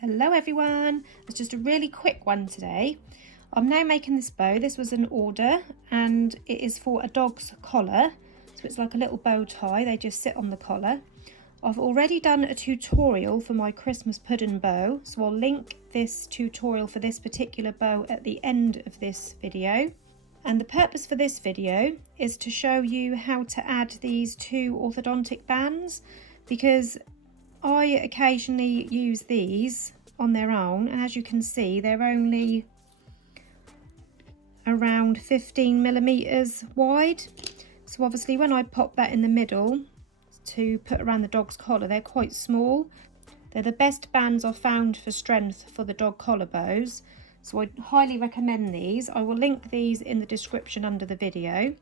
Hello everyone, it's just a really quick one today. I'm now making this bow. This was an order and it is for a dog's collar. So it's like a little bow tie, they just sit on the collar. I've already done a tutorial for my Christmas pudding bow, so I'll link this tutorial for this particular bow at the end of this video. And the purpose for this video is to show you how to add these two orthodontic bands, because I occasionally use these on their own, and as you can see they're only around 15mm wide. So obviously when I pop that in the middle to put around the dog's collar, they're quite small. They're the best bands I've found for strength for the dog collar bows, so I highly recommend these. I will link these in the description under the video.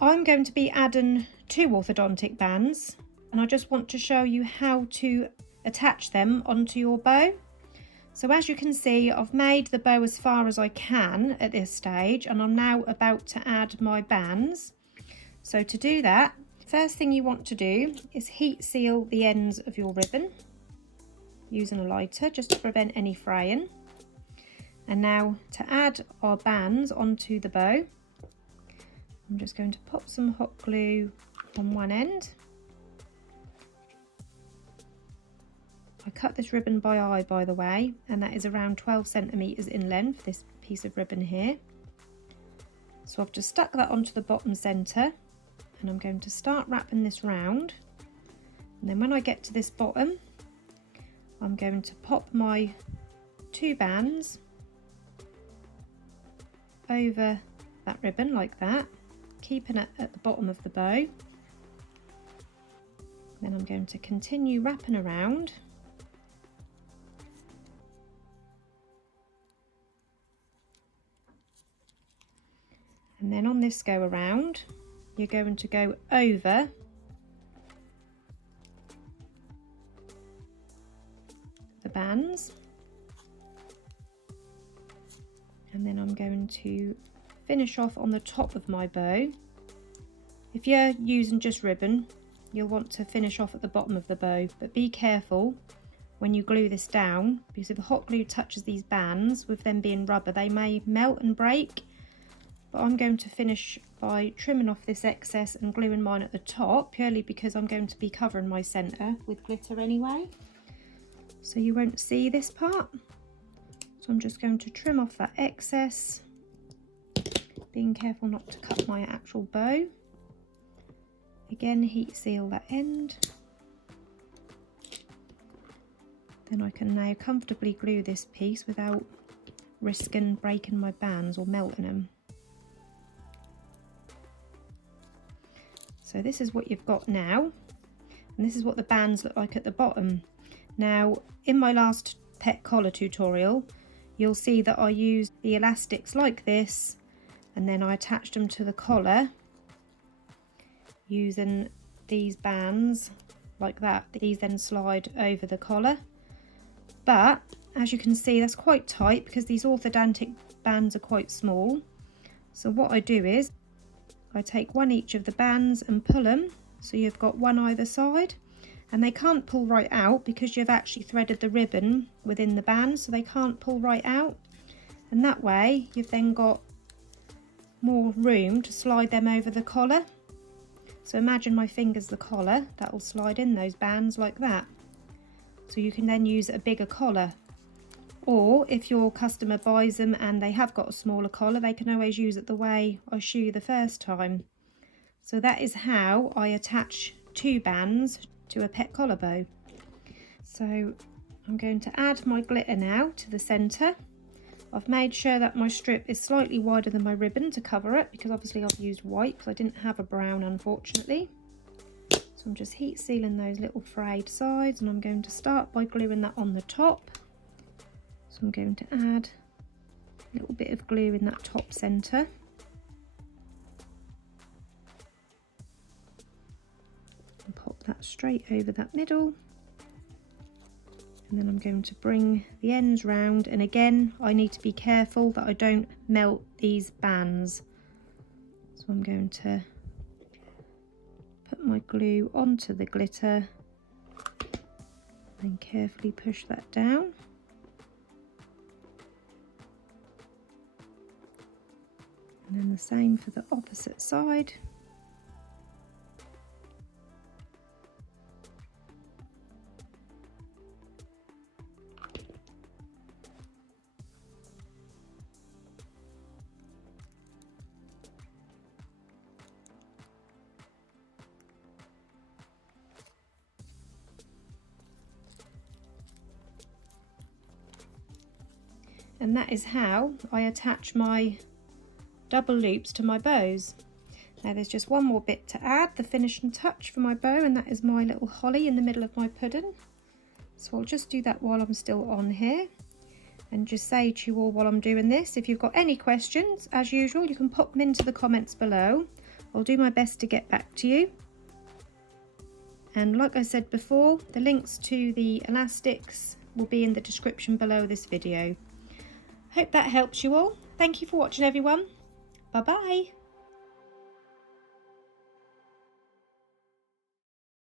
I'm going to be adding two orthodontic bands, and I just want to show you how to attach them onto your bow. So as you can see, I've made the bow as far as I can at this stage, and I'm now about to add my bands. So to do that, first thing you want to do is heat seal the ends of your ribbon using a lighter just to prevent any fraying. And now to add our bands onto the bow, I'm just going to pop some hot glue on one end. I cut this ribbon by eye, by the way, and that is around 12cm in length, this piece of ribbon here. So I've just stuck that onto the bottom centre, and I'm going to start wrapping this round. And then when I get to this bottom, I'm going to pop my two bands over that ribbon like that, keeping it at the bottom of the bow. Then I'm going to continue wrapping around. And then on this go around, you're going to go over the bands, and then I'm going to finish off on the top of my bow. If you're using just ribbon, you'll want to finish off at the bottom of the bow, but be careful when you glue this down, because if the hot glue touches these bands, with them being rubber, they may melt and break. But I'm going to finish by trimming off this excess and gluing mine at the top, purely because I'm going to be covering my centre with glitter anyway, so you won't see this part. So I'm just going to trim off that excess, being careful not to cut my actual bow. Again, heat seal that end. Then I can now comfortably glue this piece without risking breaking my bands or melting them. So this is what you've got now, and this is what the bands look like at the bottom. Now, in my last pet collar tutorial, you'll see that I used the elastics like this, and then I attached them to the collar using these bands like that. These then slide over the collar. But as you can see, that's quite tight because these orthodontic bands are quite small. So what I do is I take one each of the bands and pull them, so you've got one either side, and they can't pull right out because you've actually threaded the ribbon within the band, so they can't pull right out. And that way you've then got more room to slide them over the collar. So imagine my finger's the collar, that will slide in those bands like that. So you can then use a bigger collar. Or if your customer buys them and they have got a smaller collar, they can always use it the way I showed you the first time. So that is how I attach two bands to a pet collar bow. So I'm going to add my glitter now to the centre. I've made sure that my strip is slightly wider than my ribbon to cover it, because obviously I've used white because I didn't have a brown, unfortunately. So I'm just heat sealing those little frayed sides, and I'm going to start by gluing that on the top. So I'm going to add a little bit of glue in that top centre. And pop that straight over that middle. And then I'm going to bring the ends round, and again I need to be careful that I don't melt these bands. So I'm going to put my glue onto the glitter and carefully push that down. And then the same for the opposite side. And that is how I attach my double loops to my bows. Now there's just one more bit to add, the finishing touch for my bow, and that is my little holly in the middle of my pudding. So I'll just do that while I'm still on here, and just say to you all while I'm doing this, if you've got any questions, as usual, you can pop them into the comments below. I'll do my best to get back to you. And like I said before, the links to the elastics will be in the description below this video. Hope that helps you all. Thank you for watching, everyone. Bye bye.